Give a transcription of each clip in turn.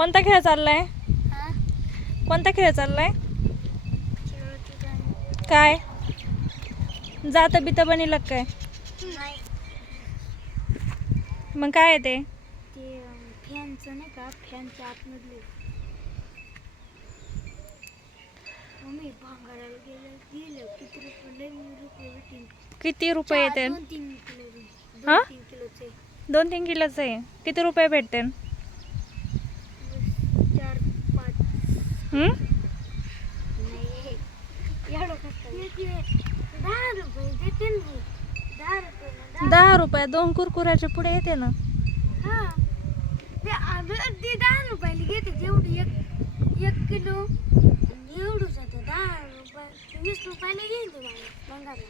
कोणता खेळ चाललाय? हा कोणता खेळ चाललाय? चिरोटी गाणी. काय जात बित बनिल काय? नाही मग काय आहे ते? ते फॅनचं नाही का, फॅनच्या आतमधले. मम्मी भांगाराला गेलं किती रुपये, लय रुपये भेटतील. किती रुपये येते? 2-3 किलो. हा? 2-3 किलोचे. 2-3 किलोचं आहे. किती रुपये भेटते? 4-5. हम्म? नाही एवढं कसं 10 रुपये देते ना. 10 रुपये 10 रुपये 2 कुरकुऱ्याचे पुढे येते ना. हा ते 10 रुपयाला घेते. जेवढी एक किलो एवढंच होतं. 10 रुपये 20 रुपयाला घेईन तुम्हाला बंगाला.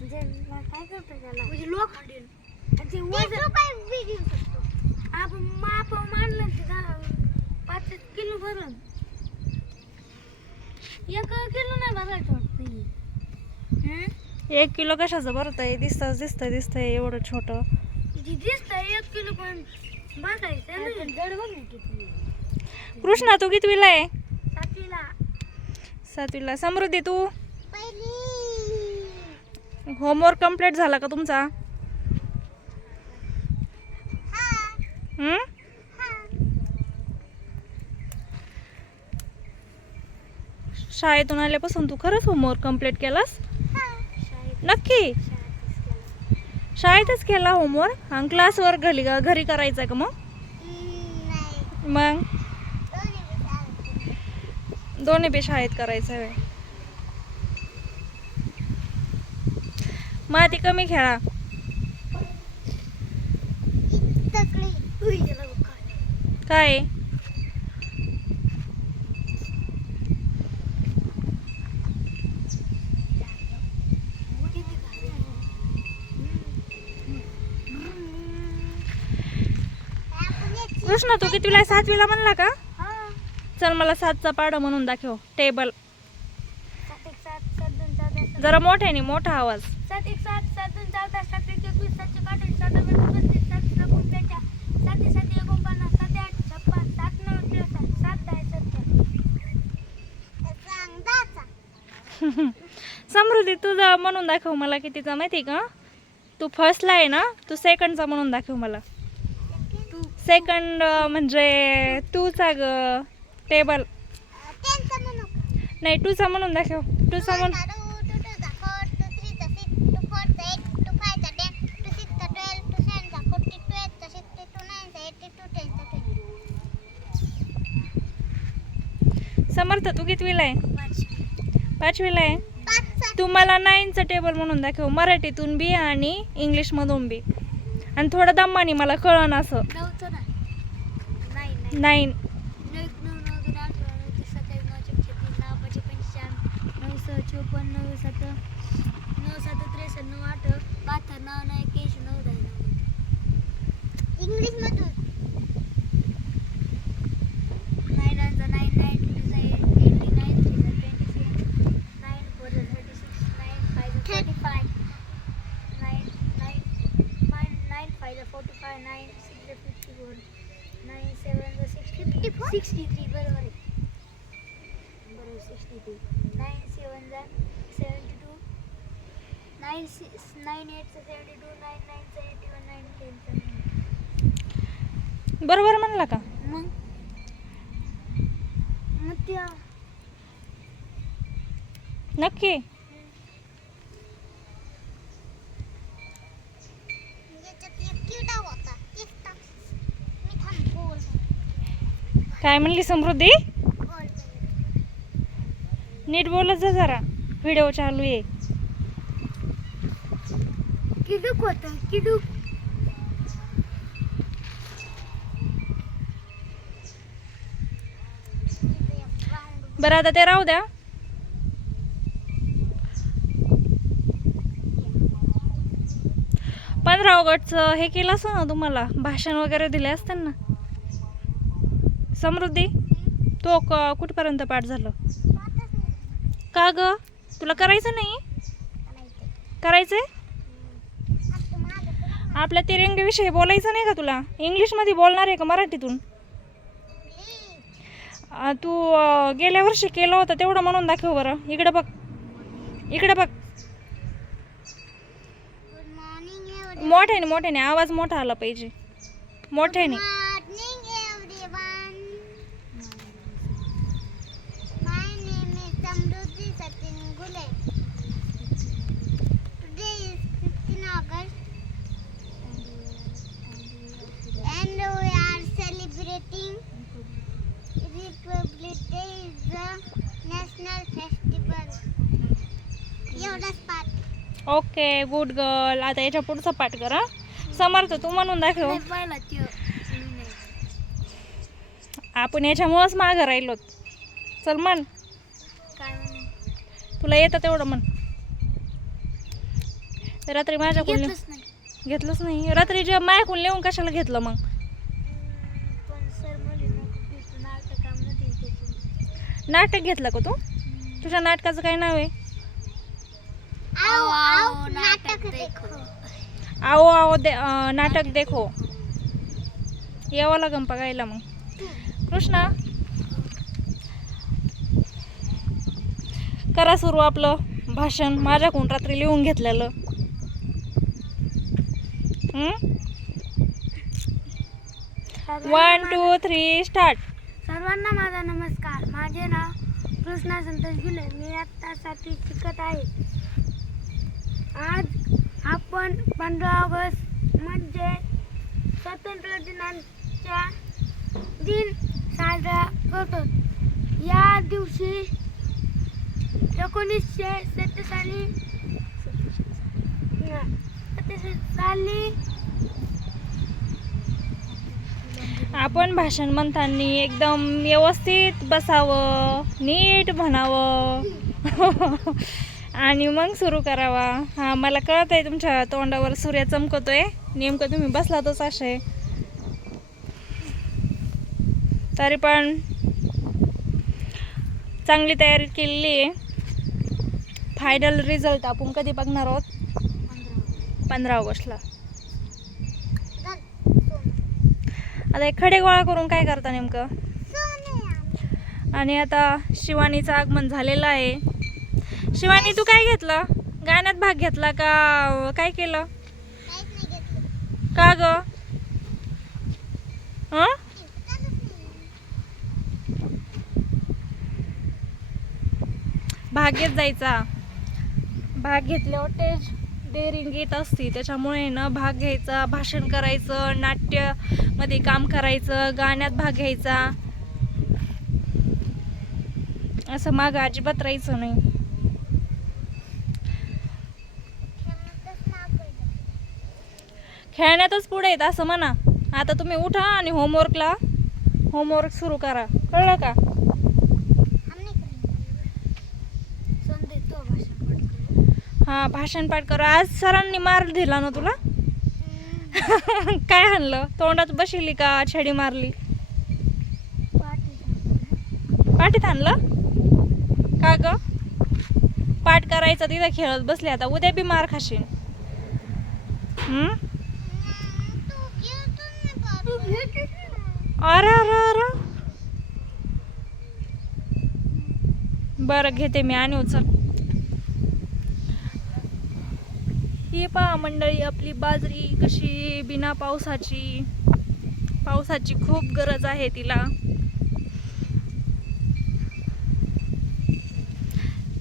म्हणजे काय करतो त्याला, म्हणजे लोखंडी ते वजन आपण माप मानलं ते 5 किलो भरून 1 किलो नाही भरायचं वाटतं. 1 किलो कशाचं भरत आहे? दिसतंय एवढं छोटं. दिसतंय 1 किलो पण बघायचं नाही. जड बघ ना किती. कृष्णा तू कितवीला आहे? 7वीला. 7वीला. समृद्धी तू? होमवर्क कंप्लीट झाला का तुमचा? हम्म? शाळेतून आल्यापासून तू खरंच होमवर्क कंप्लीट केलास? नक्की? शाळेतच केला होमवर्क आणि क्लासवर घरी करायचा का मग? मग दोन्ही बी शाळेत करायचं आहे. माती कमी खेळा. काय कृष्ण तू कितवीला आहे? 7वीला म्हणला का? चल मला 7चा पाढा म्हणून दाखव. टेबल 7 1 7 7 2 4 10 जरा मोठ्याने, मोठा आवाज. 7 1 7 7 2 4 10 7 1 21 7 4 7 8 32 7 7 49 7 7 49 7 8 56 7 9 63 7 10 70. समृद्धी तुझा म्हणून दाखव मला कितीचा माहिती का? तू फर्स्टला आहे ना, तू सेकंडचा म्हणून दाखव मला. सेकंड म्हणजे 2चा ग टेबल. नाही 2चा म्हणून दाखव. 2चा म्हणून समर्थ तू कितवीला आहे? 5वीला आहे. तू मला 9चा टेबल म्हणून दाखव. मराठीतून बी आणि इंग्लिशमधून बी. आणि थोडं दमानी मला कळण असं. 9 इंग्लिश मधून 63 बरोबर आहे. 63 9 7 72 9 8 72 9 9 81 9 10 बरोबर म्हणला का? मग त्या नक्की? काय म्हणली समृद्धी? नीट बोलत जा जरा, व्हिडिओ चालू आहे. किडूक होतं किडूक. बरं आता ते राहू द्या. पंधरा ऑगस्टचं हे केलं असं ना, तुम्हाला भाषण वगैरे दिले असते ना. समृद्धी तो कुठपर्यंत पाठ झालं? का ग तुला करायचं नाही? करायचंय? आपल्या तिरंगीविषयी बोलायचं नाही का तुला? इंग्लिशमध्ये बोलणार आहे का मराठीतून? तू गेल्या वर्षी केलं होतं तेवढं म्हणून दाखव बरं. इकडे बघ, इकडे बघ. मोठ्याने मोठ्याने आवाज मोठा आला पाहिजे, मोठ्याने. Morning everyone. My name is Samruddhi Sachin Gule. Today is 15 August and we are celebrating Republic Day is the national festival. एवढाच पाठ. Okay, good girl. आता याच्या पुढचा पाठ कर हा. समर्थ तू म्हणून दाखव. आपण याच्यामुळंच मागं राहिलो. चल म्हण, तुला येतं तेवढं म्हण. रात्री माझ्याकडून घेतलंच नाही. रात्री जे माझ्याकडून लिहून कशाला घेतलं मग? नाटक घेतलं का तू? तुझ्या नाटकाचं काय नाव आहे? आओ आओ नाटक देखो. आओ आओ नाटक देखो. यावं लागेल बघायला मग. कृष्णा करा सुरू आपलं भाषण माझ्याकडून रात्री लिहून घेतलेलं. 1 2 3 स्टार्ट. सर्वांना माझा नमस्कार. माझे नाव कृष्णा संतोष गुले. मी आत्ता 7वी शिकत आहे. आज आपण 15 ऑगस्ट म्हणजे स्वातंत्र्य दिनाच्या दिन साजरा करतो. या दिवशी 1947 साली आपण भाषण म्हणताना एकदम व्यवस्थित बसावं, नीट म्हणावं आणि मग सुरू करावा. हां, मला कळत आहे तुमच्या तोंडावर सूर्य चमकतोय. नेमकं तुम्ही बसलातच असे. तरी पण चांगली तयारी केलेली आहे. फायनल रिझल्ट आपण कधी बघणार आहोत? 15 ऑगस्टला. आता हे खडे गोळा करून काय करता नेमकं? आणि आता शिवानीचं आगमन झालेलं आहे. शिवानी तू काय घेतलं? गाण्यात भाग घेतला का काय केलं? का ग? भाग घेत जायचा. भाग घेतल्यावर तेच डेअरिंग येत असते. त्याच्यामुळे ना भाग घ्यायचा, भाषण करायचं, नाट्यमध्ये काम करायचं, गाण्यात भाग घ्यायचा. असं मागं अजिबात राहायचं नाही. खेळण्यातच पुढे येत असं म्हणा. आता तुम्ही उठा आणि होमवर्क सुरू करा. कळलं का? हां, भाषण पाठ करा. आज सरांनी मार दिला ना तुला? काय हाणलं? तोंडात बसली का छडी मारली? पाठीत हाणलं का ग? पाठ करायचं तिथं खेळत बसले. आता उद्या बी मार खाशील. अरे अरे अरे, बरं घेते मी आणि उचल. ही पहा मंडळी, आपली बाजरी कशी बिना पावसाची खूप गरज आहे तिला.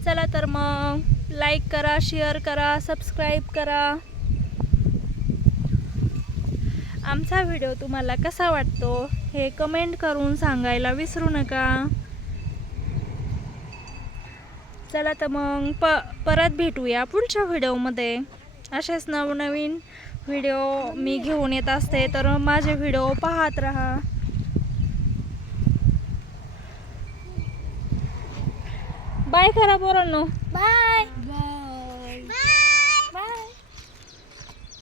चला तर मग लाईक करा, शेअर करा, सबस्क्राईब करा. आमचा व्हिडिओ तुम्हाला कसा वाटतो हे कमेंट करून सांगायला विसरू नका. चला तर मग परत भेटूया पुढच्या व्हिडिओमध्ये. असेच नवनवीन व्हिडिओ मी घेऊन येत असते, तर माझे व्हिडिओ पाहत राहा. बाय करा पोरांनो. बाय.